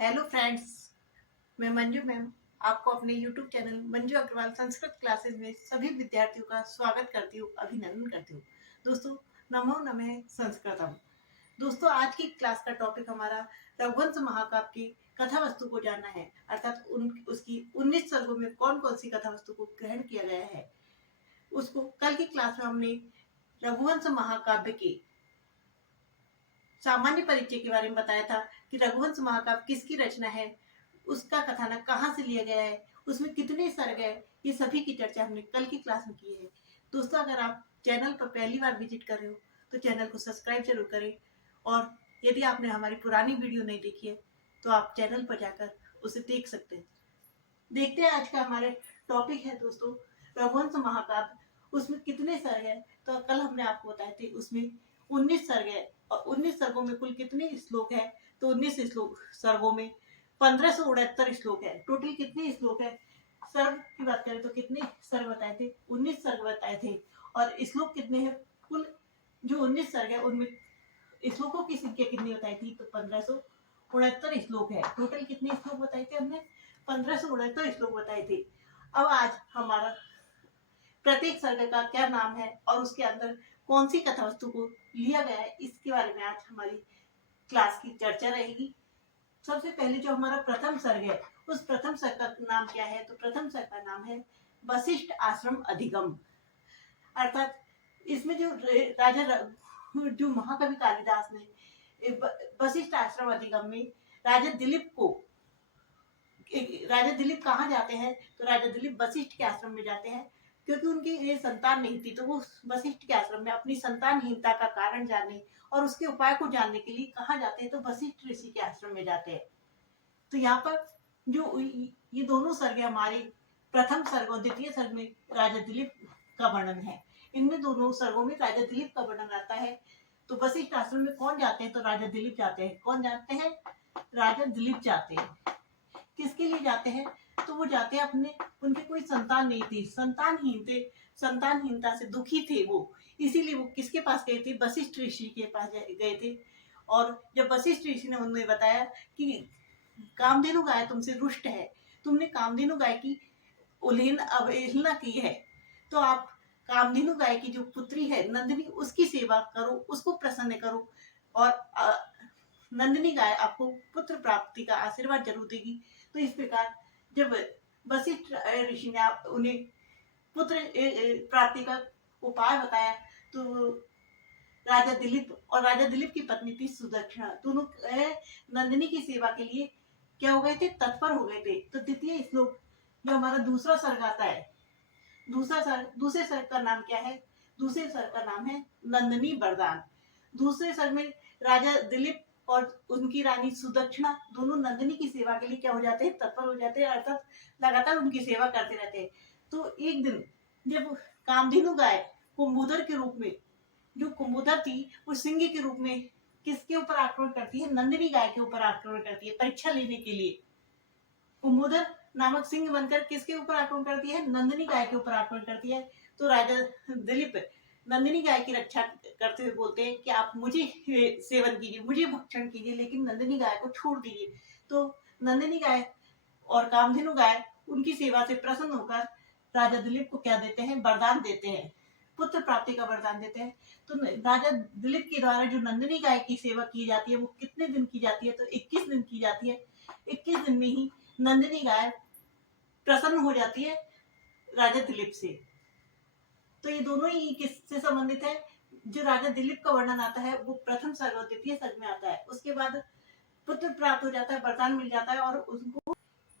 Hello friends, मैं Manju ma'am आपको अपने YouTube channel Manju Agrawal Sanskrit classes में सभी विद्यार्थियों का स्वागत करती हूँ, अभिनंदन करती हूँ। दोस्तों, नमो नमः संस्कृतम। दोस्तों, आज की क्लास का टॉपिक हमारा रघुवंश महाकाव्य की कथा वस्तु को जानना है, अर्थात उसकी 19 सर्गों में कौन कौन सी कथा वस्तु को ग्रहण किया गया है। उसको कल की क्लास में हमने रघुवंश महाकाव्य के सामान्य परिचय के बारे में बताया था कि रघुवंश महाकाव्य किसकी रचना है, उसका कथानक कहाँ से लिया गया है, उसमें कितने सर्ग है, ये सभी की चर्चा हमने कल की क्लास में की है। दोस्तों, अगर आप चैनल पर पहली बार विजिट कर रहे हो तो चैनल को सब्सक्राइब जरूर करें, और यदि आपने हमारी पुरानी वीडियो नहीं देखी है तो आप चैनल पर जाकर उसे देख सकते हैं। देखते हैं आज का हमारे टॉपिक है दोस्तों, रघुवंश महाकाव्य। उसमें कितने सर्ग है, तो कल हमने आपको बताए थे उसमें 19 सर्ग है, और 19 सर्गों में कुल कितने श्लोक है, तो 19 श्लोक सर्गों में 1569 श्लोक है। टोटल कितने श्लोक है, सर्ग की बात करें तो कितने सर्ग बताए थे, 19 सर्ग बताए थे। और श्लोक कितने हैं, कुल जो 19 सर्ग है उनमें श्लोकों की संख्या कितनी बताई थी, तो 1569 श्लोक है। टोटल कितने श्लोक बताए थे हमने, 1569 श्लोक बताए थे। अब आज हमारा प्रत्येक सर्ग का क्या नाम है और उसके अंदर कौन सी कथा वस्तु को लिया गया है, इसके बारे में आज हमारी क्लास की चर्चा रहेगी। सबसे पहले जो हमारा प्रथम सर्ग है, उस प्रथम सर्ग का नाम क्या है, तो प्रथम सर्ग का नाम है वशिष्ठ आश्रम अधिगम। अर्थात इसमें जो राजा जो महाकवि कालिदास ने वशिष्ठ आश्रम अधिगम में राजा दिलीप को, राजा दिलीप कहाँ जाते हैं, तो राजा दिलीप वशिष्ठ के आश्रम में जाते हैं, क्योंकि उनकी ये संतान नहीं थी, तो वो वशिष्ठ के आश्रम में अपनी संतानहीनता का कारण जानने और उसके उपाय को जानने के लिए कहाँ जाते हैं, तो वशिष्ठ ऋषि के आश्रम में जाते हैं। तो यहाँ पर जो ये दोनों सर्ग हमारे प्रथम सर्ग और द्वितीय सर्ग में राजा दिलीप का वर्णन है। इनमें दोनों सर्गों में राजा दिलीप का वर्णन आता है। तो वशिष्ठ आश्रम में कौन जाते हैं, तो राजा दिलीप जाते हैं। कौन जाते हैं, राजा दिलीप जाते हैं। किसके लिए जाते हैं, तो वो जाते हैं अपने, उनके कोई संतान नहीं थी, संतानहीन थे, संतानहीनता से दुखी थे वो, इसीलिए वो किसके पास गए थे, वशिष्ठ ऋषि के पास गए थे। और जब वशिष्ठ ऋषि ने उन्हें बताया कि कामधेनु गाय तुमसे रुष्ट है, तुमने कामधेनु गाय की अवहेलना की है, तो आप कामधेनु गाय की जो पुत्री है नंदिनी, उसकी सेवा करो, उसको प्रसन्न करो, और नंदिनी गाय आपको पुत्र प्राप्ति का आशीर्वाद जरूर देगी। तो इस प्रकार जब वशिष्ठ ऋषि ने उन्हें पुत्र प्राप्ति का उपाय बताया, तो राजा दिलीप और राजा दिलीप की पत्नी थी सुदक्षिणा, दोनों नंदिनी की सेवा के लिए क्या हो गए थे, तत्पर हो गए थे। तो द्वितीय श्लोक जो हमारा दूसरा सर्ग आता है, दूसरे सर्ग का नाम क्या है, दूसरे सर्ग का नाम है नंदिनी वरदान। दूसरे सर्ग में राजा दिलीप और उनकी रानी सुदक्षिणा दोनों नंदिनी की सेवा के लिए क्या हो जाते हैं, तत्पर हो जाते हैं, अर्थात लगातार उनकी सेवा करते रहते हैं। तो एक दिन जब कामधेनु गाय कुंभोदर के रूप में, जो कुंभोदर थी वो सिंह के रूप में किसके ऊपर आक्रमण करती है, नंदिनी गाय के ऊपर आक्रमण करती है परीक्षा लेने के लिए। कुंभोदर नामक सिंह बनकर किसके ऊपर आक्रमण करती है, नंदिनी गाय के ऊपर आक्रमण करती है। तो राजा दिलीप नंदिनी गाय की रक्षा करते हुए बोलते हैं कि आप मुझे सेवन कीजिए, मुझे भक्षण कीजिए, लेकिन नंदिनी गाय को छोड़ दीजिए। तो नंदिनी गाय और कामधेनु गाय उनकी सेवा से प्रसन्न होकर राजा दिलीप को क्या देते हैं, वरदान देते हैं, पुत्र प्राप्ति का वरदान देते हैं। तो राजा दिलीप के द्वारा जो नंदिनी गाय की सेवा की जाती है वो कितने दिन की जाती है, तो 21 दिन की जाती है। 21 दिन में ही नंदिनी गाय प्रसन्न हो जाती है राजा दिलीप से। तो ये दोनों ही किससे संबंधित है, जो राजा दिलीप का वर्णन आता है वो प्रथम सर्ग और द्वितीय सर्ग में आता है। उसके बाद पुत्र प्राप्त हो जाता है, वरदान मिल जाता है, और उनको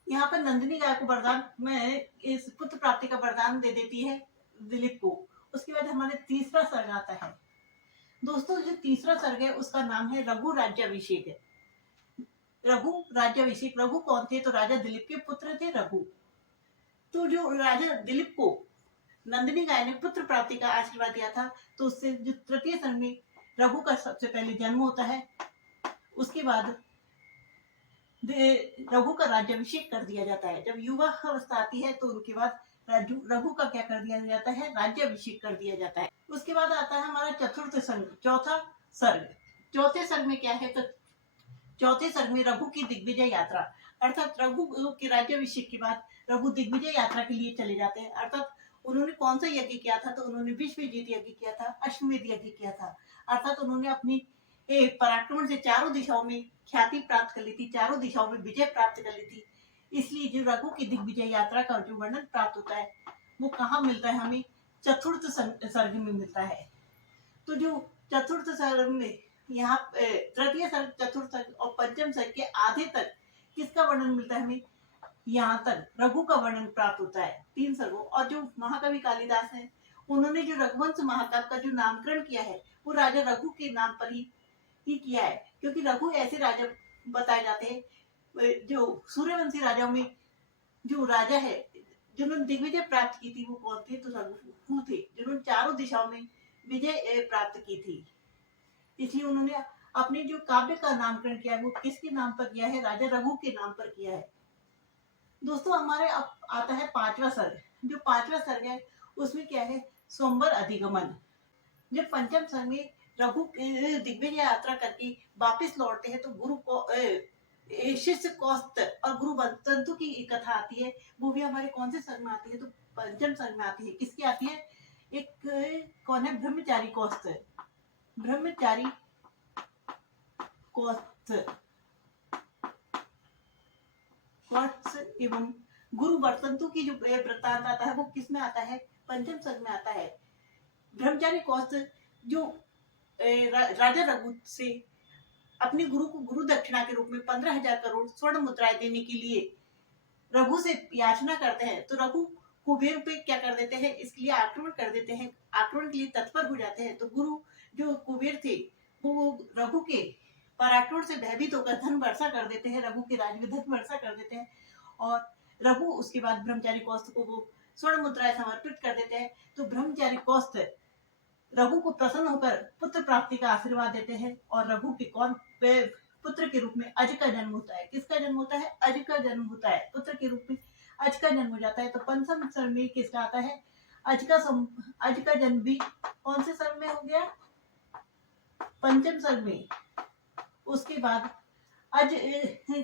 यहाँ पर नंदिनी गाय को वरदान में इस पुत्र प्राप्ति का वरदान दे देती है दिलीप को। उसके बाद हमारे तीसरा सर्ग आता है। दोस्तों, जो तीसरा सर्ग है उसका नाम है रघु राज्याभिषेक है। रघु राज्याभिषेक, रघु कौन थे, तो राजा दिलीप के पुत्र थे रघु। तो जो राजा दिलीप को नंदिनी गाय ने पुत्र प्राप्ति का आशीर्वाद दिया था, तो उससे जो तृतीय सर्ग में रघु का सबसे पहले जन्म होता है। उसके बाद रघु का राज्याभिषेक कर दिया जाता है। जब युवा अवस्था आती है तो उनके बाद रघु का क्या कर दिया जाता है, राज्याभिषेक कर दिया जाता है। उसके बाद आता है हमारा चतुर्थ सर्ग, चौथा सर्ग। चौथे सर्ग में क्या है, तो चौथे सर्ग में रघु की दिग्विजय यात्रा, अर्थात रघु के राज्याभिषेक के बाद रघु दिग्विजय यात्रा के लिए चले जाते हैं। अर्थात उन्होंने कौन सा यज्ञ किया था, तो उन्होंने विश्वजीत यज्ञ किया था, अश्वमेध यज्ञ किया था। अर्थात उन्होंने अपनी पराक्रमण से चारों दिशाओं में ख्याति प्राप्त कर ली थी, चारों दिशाओं में विजय प्राप्त कर ली थी। इसलिए जो रघु की दिग्विजय यात्रा का जो वर्णन प्राप्त होता है वो कहाँ मिलता है, हमें चतुर्थ सर्ग में मिलता है। तो जो चतुर्थ सर्ग में यहाँ तृतीय सर्ग, चतुर्थ सर्ग और पंचम सर्ग के आधे तक किसका वर्णन मिलता है, हमें यहाँ तक रघु का वर्णन प्राप्त होता है 3 सर्गों। और जो महाकवि कालिदास है उन्होंने जो रघुवंश महाकाव्य का जो नामकरण किया है वो राजा रघु के नाम पर ही किया है, क्योंकि रघु ऐसे राजा बताए जाते हैं जो सूर्यवंशी राजाओं में जो राजा है जिन्होंने दिग्विजय प्राप्त की थी वो कौन थे, तो रघु थे, जिन्होंने चारों दिशाओं में विजय प्राप्त की थी। इसलिए उन्होंने अपने जो काव्य का नामकरण किया है वो किसके नाम पर किया है, राजा रघु के नाम पर किया है। दोस्तों हमारे अब आता है 5वां सर्ग। जो 5वां सर्ग है उसमें क्या है, स्वयंवर अधिगमन। जब पंचम सर्ग में रघु दिग्विजय यात्रा करके वापस लौटते हैं तो गुरु को शिष्य कौस्तुभ और गुरु बंतु की कथा आती है। वो भी हमारे कौन से सर्ग में आती है, तो पंचम सर्ग में आती है। किसकी आती है, एक कौन है, ब्रह्मचारी कौस्तुभ, ब्रह्मचारी कौस्तुभ एवं गुरु बंतु की जो वृत्तांत आता है वो किस में आता है, पंचम सर्ग में आता है। ब्रह्मचारी कौस्तुभ जो राजा रघु से अपने गुरु को गुरु दक्षिणा के रूप में 15,000 करोड़ स्वर्ण मुद्राएं देने के लिए रघु से याचना करते हैं, तो रघु कुबेर पे क्या कर देते हैं, इसके लिए आक्रमण कर देते हैं, आक्रमण के लिए तत्पर हो जाते हैं। तो गुरु जो कुबेर थे वो रघु के पराक्रमण से भयभीत होकर धन वर्षा कर देते हैं, रघु के राज में धन वर्षा कर देते हैं। और रघु उसके बाद ब्रह्मचारी कौस्तुभ को वो स्वर्ण मुद्राएं समर्पित कर देते हैं। तो ब्रह्मचारी कौस्तुभ रघु को प्रसन्न होकर पुत्र प्राप्ति का आशीर्वाद देते हैं और रघु के पुत्र के रूप में अज का जन्म होता है। किसका जन्म होता है, अज का जन्म होता है, पुत्र के रूप में अज का जन्म हो जाता है। तो पंचम सर्ग में किसका आता है, अज का जन्म भी कौन से सर्ग में हो गया, पंचम सर्ग में। उसके बाद अज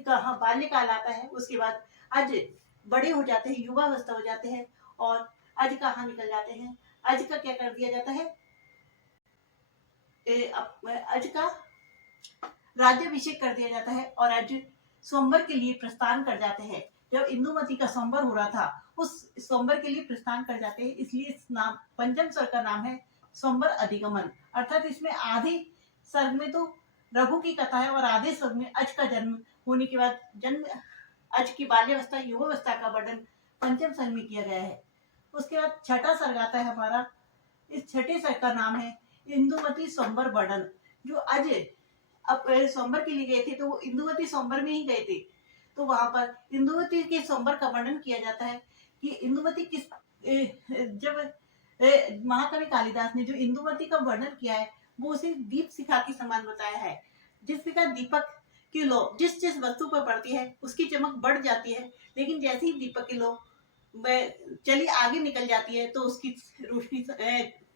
का बाल्यकाल आता है, उसके बाद अज बड़े हो जाते हैं, युवावस्था हो जाते हैं और अज कहाँ निकल जाते हैं, अज का क्या कर दिया जाता है, अज का राज्याभिषेक कर दिया जाता है और अज स्वयंवर के लिए प्रस्थान कर जाते हैं। जब इंदुमती का स्वयंवर हो रहा था उस स्वयंवर के लिए प्रस्थान कर जाते हैं, इसलिए इस नाम पंचम सर्ग का नाम है स्वयंवर अधिगमन। अर्थात इसमें आधे सर्ग में तो रघु की कथा है और आधे सर्ग में अज का जन्म होने के बाद जन्म अज की बाल्यावस्था युवावस्था का वर्णन पंचम सर्ग में किया गया है। उसके बाद छठा सर्ग आता है हमारा। इस छठे सर्ग का नाम है इंदुमती स्वयंवर वर्णन। जो अज अब स्वयंवर के लिए गए थे तो वो इंदुमती स्वयंवर में ही गए थे, तो वहां पर इंदुमती के स्वयंवर का वर्णन किया जाता है कि इंदुमती किस जब महाकवि कालिदास ने जो इंदुमती का वर्णन किया है वो उसे दीप शिखा के समान बताया है। जिस प्रकार दीपक की लो जिस जिस वस्तु पर पड़ती है उसकी चमक बढ़ जाती है, लेकिन जैसे ही दीपक की लो चली आगे निकल जाती है तो उसकी रोशनी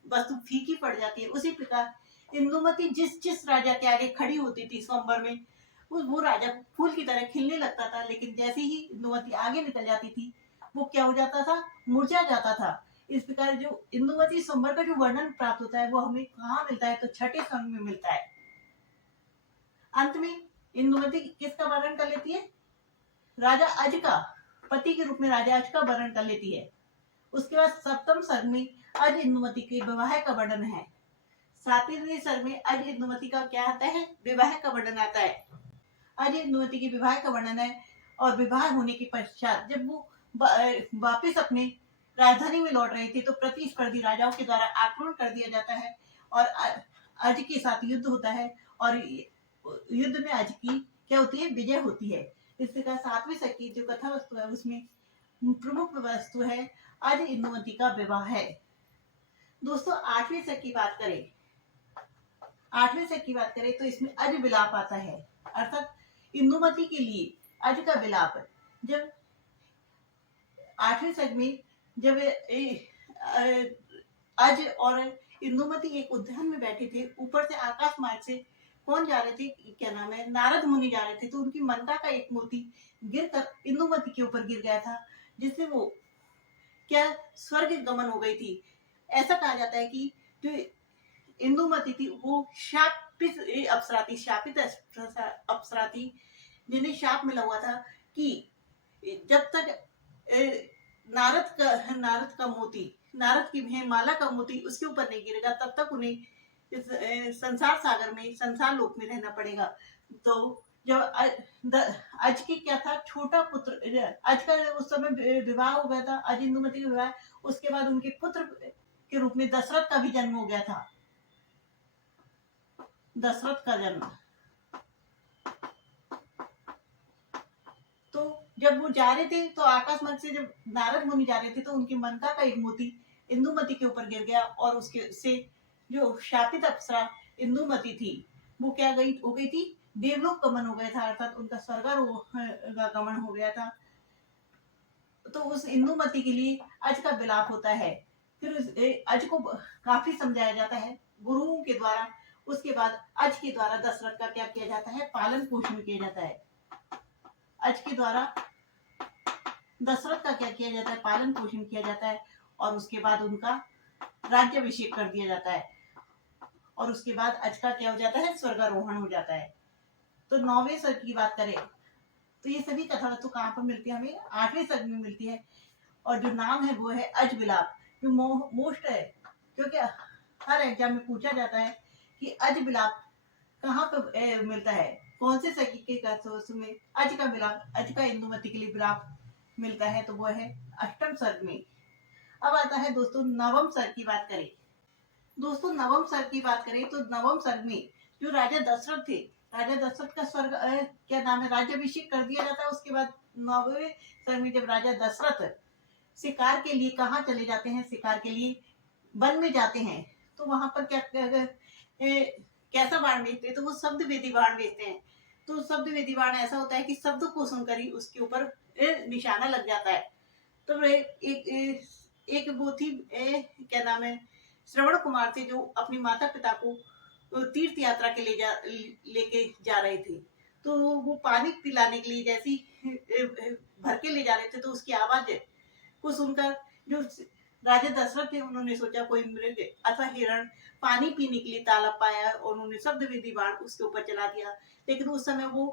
वस्तु फीकी पड़ जाती है। उसी प्रकार इंदुमती जिस जिस राजा के आगे खड़ी होती थी स्वयंवर में वो राजा फूल की तरह खिलने लगता था, लेकिन जैसे ही इंदुमती आगे निकल जाती थी वो क्या हो जाता था, मुरझा जाता था। इस प्रकार जो इंदुमती स्वयंवर का जो वर्णन प्राप्त होता है वो हमें कहाँ मिलता है, तो छठे सर्ग में मिलता है। अंत में इंदुमती किसका वर्णन कर लेती है, राजा अज का पति के रूप में राजा अज का वर्णन कर लेती है। उसके बाद सप्तम सर्ग में अज इंदुमती के विवाह का वर्णन है। 7वें सर्ग में अज इंदुमती का क्या आता है, विवाह का वर्णन आता है। अज इंदुमती के विवाह का वर्णन है और विवाह होने के पश्चात जब वो वापिस अपने राजधानी में लौट रहे थे तो प्रतिस्पर्धी राजाओं के द्वारा आक्रमण कर दिया जाता है और अज के साथ युद्ध होता है और युद्ध में अज की क्या होती है, विजय होती है। इस प्रकार 7वें सर्ग की जो कथा वस्तु है उसमें प्रमुख वस्तु है अज इंदुमती का विवाह है। दोस्तों 8वें सर्ग की बात करें, 8वें सर्ग की बात करें तो इसमें अज विलाप आता है। अर्थात इंदुमती के लिए अज का विलाप। जब 8वें सर्ग में जब अज और इंदुमती एक उद्यान में बैठे थे, ऊपर से आकाश मार्ग से कौन जा रहे थे, क्या नाम है, नारद मुनि जा रहे थे, तो उनकी मनका का एक मोती गिर कर इंदुमती के ऊपर गिर गया था, जिससे वो क्या स्वर्ग गमन हो गई थी। ऐसा कहा जाता है कि जो इंदुमती थी वो शापित अप्सरा थी, शापित अप्सरा थी, जिन्हें शाप मिला हुआ था कि जब तक नारद का मोती, नारद की माला का मोती उसके ऊपर नहीं गिरेगा, तब तक उन्हें इस संसार सागर में, संसार लोक में रहना पड़ेगा। तो जब अज की क्या था, छोटा पुत्र, अज का उस समय विवाह हो गया था, अज इंदुमती का विवाह, उसके बाद उनके पुत्र के रूप में दशरथ का भी जन्म हो गया था, दशरथ का जन्म। तो जब वो जा रहे थे, तो आकाश मार्ग से जब नारद मुनि जा रहे थे, तो उनकी मनका का एक मोती इंदुमती के ऊपर गिर गया, और उसके से जो शापित अप्सरा इंदुमती थी, वो क्या गई हो गई थी, देवलोक गमन हो गया था, अर्थात उनका स्वर्गारोह गमन हो गया था। तो उस इंदुमती के लिए अज का विलाप होता है। फिर उस अज को काफी समझाया जाता है गुरुओं के द्वारा। उसके बाद अज के द्वारा दशरथ का क्या किया जाता है, पालन पोषण किया जाता है। अज के द्वारा दशरथ का क्या किया जाता है, पालन पोषण किया जाता है, और उसके बाद उनका राज्याभिषेक कर दिया जाता है, और उसके बाद अज का क्या हो जाता है, स्वर्गारोहण हो जाता है। तो 9वें सर्ग की बात करें तो ये सभी कथा तो कहाँ पर मिलती है, हमें 8वें सर्ग में मिलती है, और जो नाम है वो है अज विलाप, जो मोस्ट है, क्योंकि हर एग्जाम में पूछा जाता है कि अज विलाप कहाँ पर मिलता है, कौन से सर्ग के उसमें अज का विलाप, अज का इंदुमती के लिए विलाप मिलता है, तो वो है 8वें सर्ग में। अब आता है दोस्तों 9वें सर्ग की बात करें। दोस्तों 9वें सर्ग की बात करें तो 9वें सर्ग में जो राजा दशरथ थे, राजा दशरथ का स्वर्ग क्या नाम है, राज्याभिषेक कर दिया जाता है। उसके बाद 9वें सर्ग में जब राजा दशरथ शिकार के लिए कहाँ चले जाते हैं, शिकार के लिए वन में जाते हैं, तो वहां पर क्या कैसा बाण बेचते हैं, तो वो शब्द वेदी बाण बेचते हैं। तो शब्द वेदी बाण ऐसा होता है कि शब्द को सुनकर ही उसके ऊपर निशाना लग जाता है। तो एक वो थी क्या नाम है, श्रवण कुमार थे, जो अपनी माता पिता को तीर्थ यात्रा के लेके जा रहे थे। तो वो पानी पिलाने के लिए जैसी भर के ले जा रहे थे, तो उसकी आवाज को सुनकर जो राजा दशरथ थे, उन्होंने सोचा कोई मृग अथवा हिरण पानी पीने के लिए तालाब पाया, और उन्होंने शब्द विधि बाण उसके ऊपर चला दिया। लेकिन उस समय वो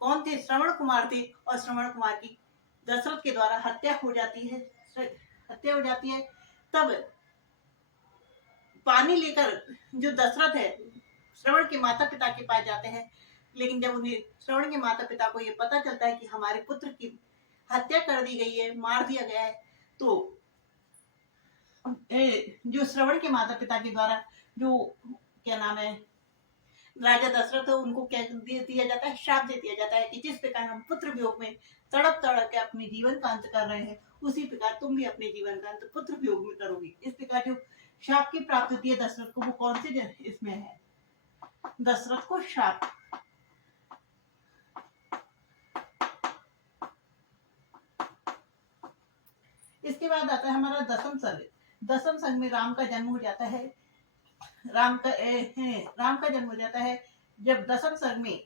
कौन थे, श्रवण कुमार थे, और श्रवण कुमार की दशरथ के द्वारा हत्या हो जाती है। तब पानी लेकर जो दशरथ है श्रवण के माता पिता के पास जाते हैं, लेकिन जब उन्हें श्रवण के माता पिता को ये पता चलता है कि हमारे पुत्र की हत्या कर दी गई है, मार दिया गया है, तो जो श्रवण के माता पिता के द्वारा जो क्या नाम है राजा दशरथ है, उनको क्या दिया जाता है, श्राप दे दिया जाता है कि जिस प्रकार हम पुत्र वियोग में तड़प तड़प के अपने जीवन का अंत कर रहे हैं, उसी प्रकार तुम भी अपने जीवन का अंत पुत्र वियोग में करोगे। इस प्रकार जो श्राप की प्राप्ति होती है दशरथ को, वो कौन से इसमें है, दशरथ को श्राप। इसके बाद आता है हमारा 10वां सर्ग। 10वें सर्ग में राम का जन्म हो जाता है। राम का जन्म हो जाता है जब 10वें सर्ग में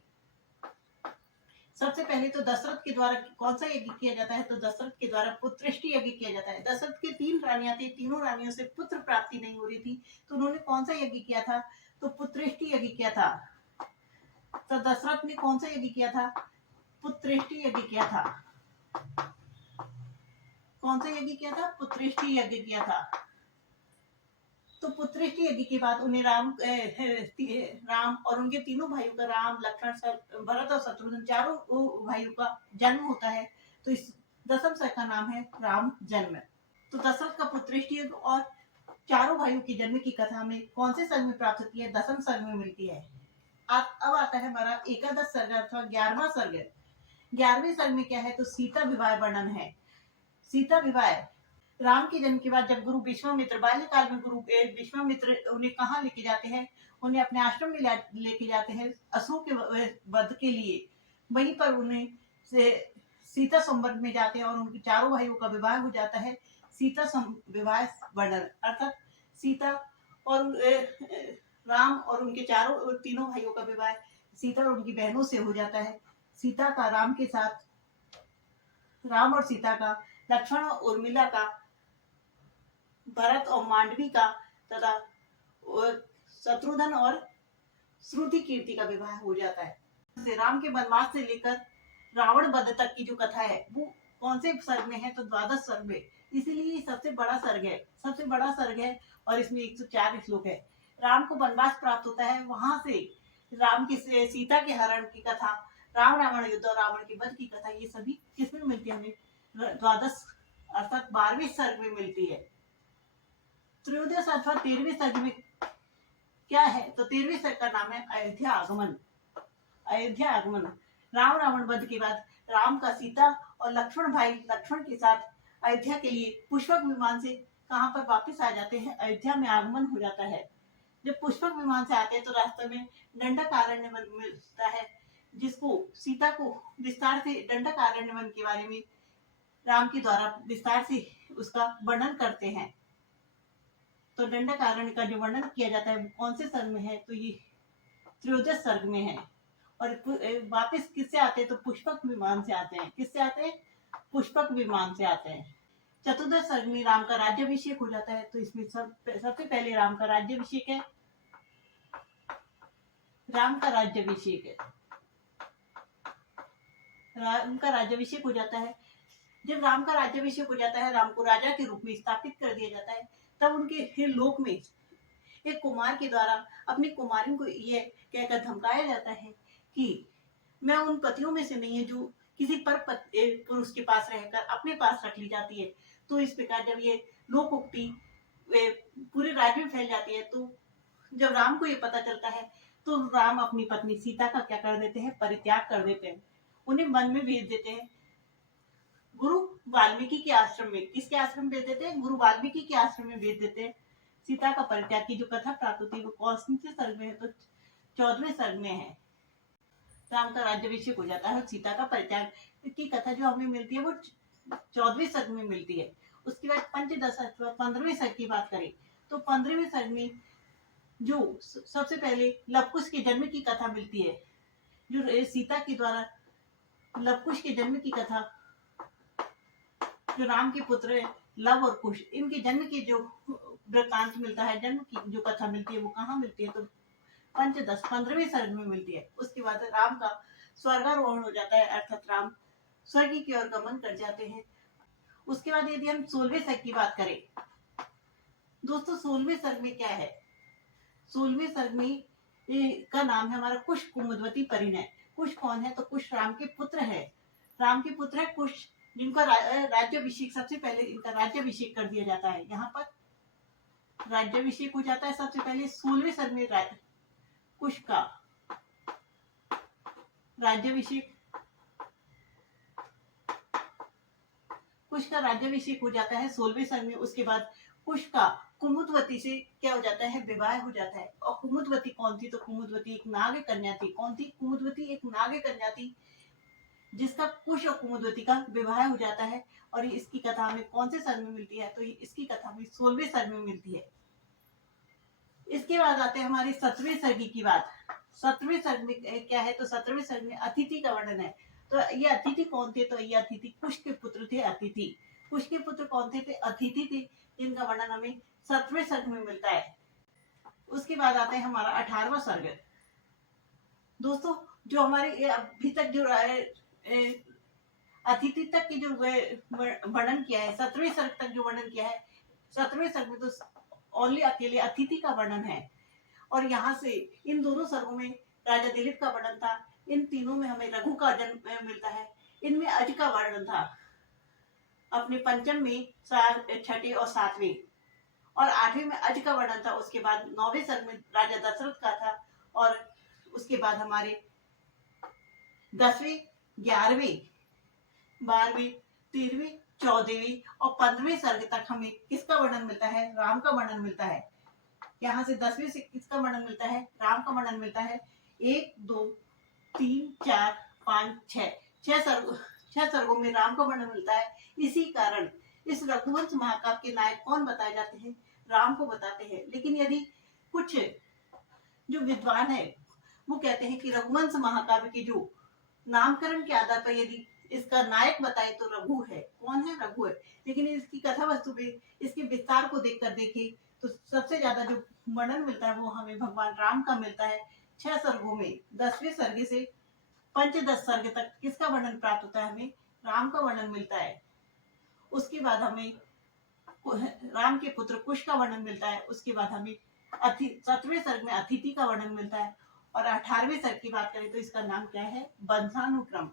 सबसे पहले तो दशरथ के द्वारा कौन सा यज्ञ किया जाता है, तो दशरथ के द्वारा पुत्रेष्टि यज्ञ किया जाता है। दशरथ की 3 रानियां थी, तीनों रानियों से पुत्र प्राप्ति नहीं हो रही थी, तो उन्होंने कौन सा यज्ञ किया था, तो पुत्रेष्टि यज्ञ किया था। तो दशरथ ने कौन सा यज्ञ किया था, पुत्रेष्टि यज्ञ किया था। कौन सा यज्ञ किया था, पुत्रेष्टि यज्ञ किया था। तो पुत्रेष्टि यज्ञ के बाद उन्हें राम और उनके तीनों भाइयों का, राम लक्ष्मण भरत और शत्रुघ्न चारों भाइयों का जन्म होता है। तो इस 10वें सर्ग का नाम है राम जन्म। तो दशरथ का पुत्रेष्टि यज्ञ और चारों भाइयों के जन्म की कथा में कौन से सर्ग में प्राप्त होती है, 10वें सर्ग में मिलती है। अब आता है हमारा एकादश सर्ग अथवा 11वां सर्ग। 11वें सर्ग में क्या है, तो सीता विवाह वर्णन है। सीता विवाह राम के जन्म के बाद जब गुरु विश्वामित्र, बाल्यकाल में गुरु विश्वामित्र उन्हें कहाँ लेके जाते हैं, उन्हें अपने आश्रम में लेके जाते हैं असुरों के वध के लिए। वहीं पर उन्हें सीता संवर्ग में जाते हैं, और उनके चारों भाइयों का विवाह हो जाता है। सीता विवाह वर्णन, अर्थात सीता और राम और उनके तीनों भाइयों का विवाह सीता और उनकी बहनों से हो जाता है। सीता का राम के साथ, राम और सीता का, लक्ष्मण और उर्मिला का, भरत और मांडवी का तथा शत्रुघ्न और श्रुति कीर्ति का विवाह हो जाता है। राम के वनवास से लेकर रावण वध तक की जो कथा है वो कौन से सर्ग में है, तो द्वादश सर्ग में, इसीलिए सबसे बड़ा सर्ग है और इसमें 104 श्लोक है। राम को वनवास प्राप्त होता है, वहां से राम की सीता के हरण की कथा, राम रावण युद्ध और रावण के वध की कथा, ये सभी किसमें मिलती है हमें, द्वादश अर्थात 12वें सर्ग में मिलती है। त्रयोदश अथवा 13वें सर्ग में क्या है, तो 13वें सर्ग का नाम है अयोध्या आगमन। अयोध्या आगमन, राम रावण वध के बाद राम का सीता और लक्ष्मण के साथ अयोध्या के लिए पुष्पक विमान से कहां पर वापस आ जाते हैं, अयोध्या में आगमन हो जाता है। जब पुष्पक विमान से आते हैं तो रास्ते में दंडकारण्य वन मिलता है, जिसको सीता को विस्तार से दंडकारण्य वन के बारे में राम के द्वारा विस्तार से उसका वर्णन करते हैं। तो दंडकारण्य का जो वर्णन किया जाता है वो कौन से सर्ग में है, तो ये त्रयोदश सर्ग में है। और वापस किससे आते हैं, तो पुष्पक विमान से आते हैं। किससे आते हैं, पुष्पक विमान से आते हैं। चतुर्दश सर्ग में राम का राज्याभिषेक हो जाता है, तो इसमें सबसे पहले राम का राज्याभिषेक है। राम का राज्याभिषेक हो जाता है। जब राम का राज्याभिषेक हो जाता है, राम को राजा के रूप में स्थापित कर दिया जाता है, तब उनके लोक में एक कुमार के द्वारा अपनी कुमारी को ये कहकर धमकाया जाता है कि मैं उन पतियों में से नहीं है जो किसी पर पुरुष के पास रहकर अपने पास रख ली जाती है। तो इस प्रकार जब ये लोकोक्ति पूरे राज्य में फैल जाती है, तो जब राम को ये पता चलता है तो राम अपनी पत्नी सीता का क्या कर देते हैं, परित्याग कर देते हैं, उन्हें वन में भेज देते हैं, गुरु वाल्मीकि के आश्रम में। किसके आश्रम में भेज देते हैं, गुरु वाल्मीकि के आश्रम में भेज देते हैं। सीता का परित्याग की जो कथा प्राप्त होती है वो कौन से सर्ग में है, तो 14वें सर्ग में है। राम का राज्याभिषेक हो जाता है और सीता का परित्याग की कथा जो हमें मिलती है वो 14वें सर्ग में मिलती है। उसके बाद पंचदश अथवा 15वें सर्ग की बात करें तो 15वें सर्ग में जो सबसे पहले लवकुश के जन्म की कथा मिलती है, जो सीता के द्वारा लवकुश के जन्म की कथा, जो राम के पुत्र लव और कुश, इनके जन्म की जो वृत्तांत मिलता है, जन्म की जो कथा मिलती है वो कहाँ मिलती है, तो पंचदश 15वें सर्ग में मिलती है। उसके बाद राम का स्वर्गारोहण हो जाता है, अर्थात राम स्वर्ग की ओर गमन कर जाते हैं। उसके बाद यदि हम 16वें सर्ग की बात करें दोस्तों, 16वें सर्ग में क्या है, 16वें सर्ग में का नाम है हमारा कुश कुमुदवती परिणय। कुश कौन है, तो कुश राम के पुत्र है। राम के पुत्र है कुश, जिनका राज्याभिषेक सबसे पहले इनका राज्याभिषेक कर दिया जाता है। यहाँ पर राज्याभिषेक हो जाता है सबसे पहले 16वें सर्ग में कुश का राज्याभिषेक हो जाता है 16वें सर्ग में। उसके बाद कुश का कुमुदवती से क्या हो जाता है, विवाह हो जाता है। और कुमुदवती कौन थी, तो कुमुदवती एक नाग कन्या थी। कौन थी, कुमुदवती एक नाग कन्या थी, जिसका कुश और कुमुदवती का विवाह हो जाता है। और इसकी कथा हमें कौन से सर्ग में मिलती है, तो इसकी कथा हमें 16वें सर्ग में मिलती है। इसके बाद आते हैं हमारे 17वें सर्ग की बात। 17वें सर्ग में क्या है, तो 17वें सर्ग में अतिथि का वर्णन है। तो ये अतिथि कौन थे, तो ये अतिथि कुश के पुत्र थे। अतिथि कुश के पुत्र कौन थे, अतिथि थे, जिनका वर्णन हमें 17वें सर्ग में मिलता है। उसके बाद आता है हमारा 18वां सर्ग। दोस्तों, जो हमारे अभी तक जो अतिथि तक की जो वर्णन किया है, 17वें सर्ग तक जो वर्णन किया है, 17वें सर्ग में तो ओनली अकेले अतिथि का वर्णन है। और यहाँ से इन दोनों सर्गों में राजा दिलीप का वर्णन था। इन तीनों में हमें रघु का जन्म मिलता है। इनमें अज का वर्णन था अपने पंचम में, छठे और 7वें, और 8वें में अज का वर्णन था। उसके बाद 9वें सर्ग में राजा दशरथ का था। और उसके बाद हमारे 10वें, 11वें, 12वें, 13वें, 14वें और 15वें सर्ग तक हमें किसका वर्णन मिलता है, राम का वर्णन मिलता है। यहाँ से 10वें से किसका वर्णन मिलता है, राम का वर्णन मिलता है। 1, 2, 3, 4, 5, 6 सर्गों में राम का वर्णन मिलता है। इसी कारण इस रघुवंश महाकाव्य के नायक कौन बताए जाते हैं, राम को बताते हैं। लेकिन यदि कुछ जो विद्वान है वो कहते हैं कि रघुवंश महाकाव्य के जो नामकरण के आधार पर यदि इसका नायक बताए तो रघु है। कौन है? रघु है। लेकिन इसकी कथा वस्तु पे इसके विस्तार को देखकर देखे तो सबसे ज्यादा जो वर्णन मिलता है वो हमें भगवान राम का मिलता है। 6 सर्गों में 10वें सर्ग से पंचदश सर्ग तक किसका वर्णन प्राप्त होता है? हमें राम का वर्णन मिलता है। उसके बाद हमें राम के पुत्र कुश का वर्णन मिलता है। उसके बाद हमें 7वें सर्ग में अतिथि का वर्णन मिलता है। और 18वें सर्ग की बात करें तो इसका नाम क्या है? वंशानुक्रम।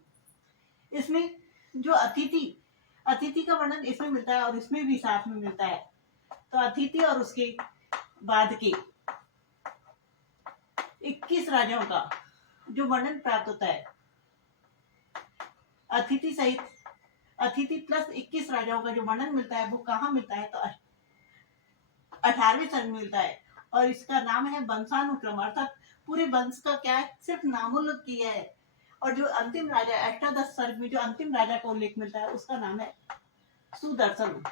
इसमें जो अतिथि का वर्णन इसमें मिलता है और इसमें भी साथ में मिलता है। तो अतिथि और उसके बाद के 21 राजाओं का जो वर्णन प्राप्त होता है, अतिथि सहित अतिथि प्लस 21 राजाओं का जो वर्णन मिलता है वो कहाँ मिलता है? तो 18वें सर्ग में मिलता है। और इसका नाम है वंशानुक्रम, अर्थात पूरे वंश का क्या है? सिर्फ नामोल्लेख किया है। और जो अंतिम राजा अष्टादश सर्ग में जो अंतिम राजा का उल्लेख मिलता है उसका नाम है सुदर्शन।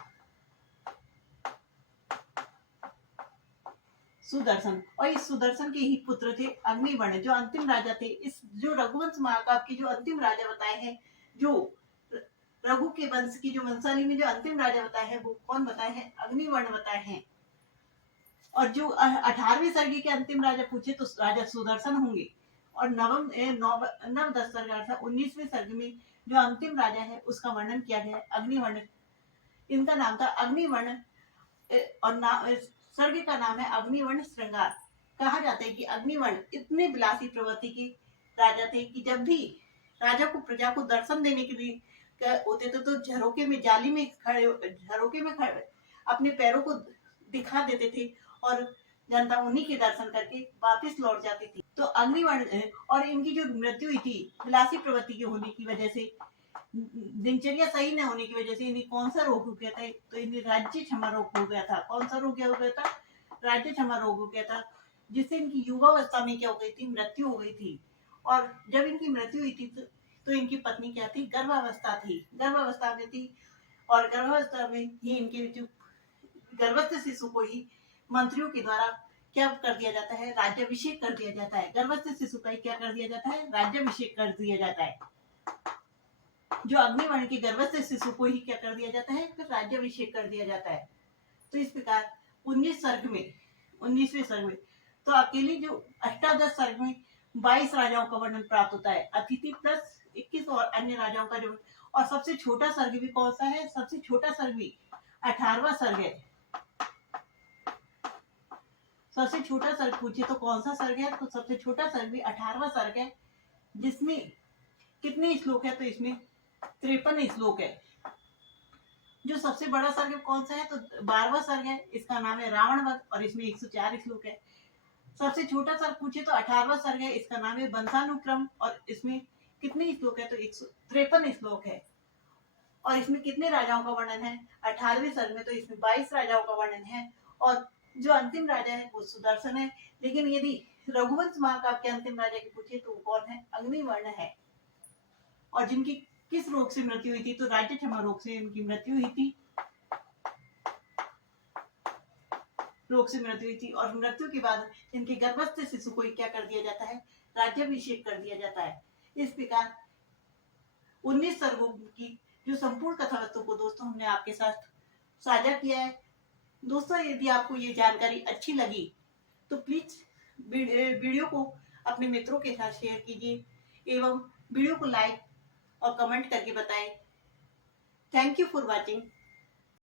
और इस सुदर्शन के ही पुत्र थे अग्निवर्ण, जो अंतिम राजा थे। इस जो रघुवंश महाकाव्य के जो अंतिम राजा बताए हैं, जो रघु के वंश की जो वंशावली में जो अंतिम राजा बताए हैं वो कौन बताए हैं? अग्निवर्ण बताए हैं। और जो 18वें सर्ग के अंतिम राजा पूछे तो राजा सुदर्शन होंगे। और नव 10 सर्ग अर्थात 19वें सर्ग में जो अंतिम राजा है उसका वर्णन किया गया है अग्निवर्ण। इनका नाम था अग्निवर्ण और सर्ग का नाम है अग्निवर्ण श्रृंगार। कहा जाता है कि अग्निवर्ण इतने विलासी प्रवृत्ति के राजा थे कि जब भी राजा को प्रजा को दर्शन देने के लिए होते थे तो झरोके में खड़े अपने पैरों को दिखा देते थे और जनता उन्हीं के दर्शन करके वापस लौट जाती थी। तो अग्निवर्ण और इनकी जो मृत्यु हुई थी विलासी प्रवृत्ति के होने की वजह से, दिनचर्या सही न होने की वजह से इन्हें कौन सा रोग हो गया था? तो इन्हें राज्य क्षमा रोग हो गया था। कौन सा रोग हो गया था? राज्य क्षमा रोग हो गया था, जिससे इनकी युवावस्था में क्या हो गई थी? मृत्यु हो गई थी। और जब इनकी मृत्यु हुई थी तो इनकी पत्नी क्या थी? गर्भावस्था में थी। और गर्भावस्था में ही इनके जो गर्भस्थ शिशु को ही मंत्रियों के द्वारा क्या कर दिया जाता है? राज्याभिषेक कर दिया जाता है। गर्भस्थ शिशु का ही क्या कर दिया जाता है? राज्याभिषेक कर दिया जाता है। जो अग्निवर्ण के गर्भस्थ शिशु को ही क्या कर दिया जाता है? फिर राज्याभिषेक कर दिया जाता है। तो इस प्रकार 19वें सर्ग में तो अकेले जो अष्टादश सर्ग में 22 राजाओं का वर्णन प्राप्त होता है, अतिथि प्लस 21 और अन्य राजाओं का जो। और सबसे छोटा सर्ग भी कौन सा है? सबसे छोटा सर्ग भी 18वां सर्ग है। सबसे छोटा सर्ग पूछे तो कौन सा सर्ग है? तो सबसे छोटा सर्ग भी 18वां सर्ग है, जिसमें कितने श्लोक है? तो इसमें 53 श्लोक है। जो सबसे बड़ा सर्ग कौन सा है? तो 12वां सर्ग है, इसका नाम है रावण वध और इसमें 104 श्लोक है। सबसे छोटा सर्ग पूछे तो 18वां सर्ग है, इसका नाम है वंशानुक्रम और इसमें कितने श्लोक है? तो 153 श्लोक है। और इसमें कितने राजाओं का वर्णन है? 18वें सर्ग में तो इसमें 22 राजाओं का वर्णन है। और जो अंतिम राजा है वो सुदर्शन है। लेकिन यदि रघुवंश महाकाव्य के अंतिम राजा की पूछे तो कौन है? अग्निवर्ण है। और जिनकी किस रोग से मृत्यु हुई थी? तो राज्य क्षमा रोग से इनकी मृत्यु हुई थी। और मृत्यु के बाद इनके गर्भस्थ शिशु को क्या कर दिया जाता है? राज्याभिषेक कर दिया जाता है। इस प्रकार 19 सर्गों की जो संपूर्ण कथा वस्तु को दोस्तों हमने आपके साथ साझा किया है। दोस्तों यदि आपको ये जानकारी अच्छी लगी तो प्लीज वीडियो को अपने मित्रों के साथ शेयर कीजिए एवं वीडियो को लाइक और कमेंट करके बताएं। Thank you for watching.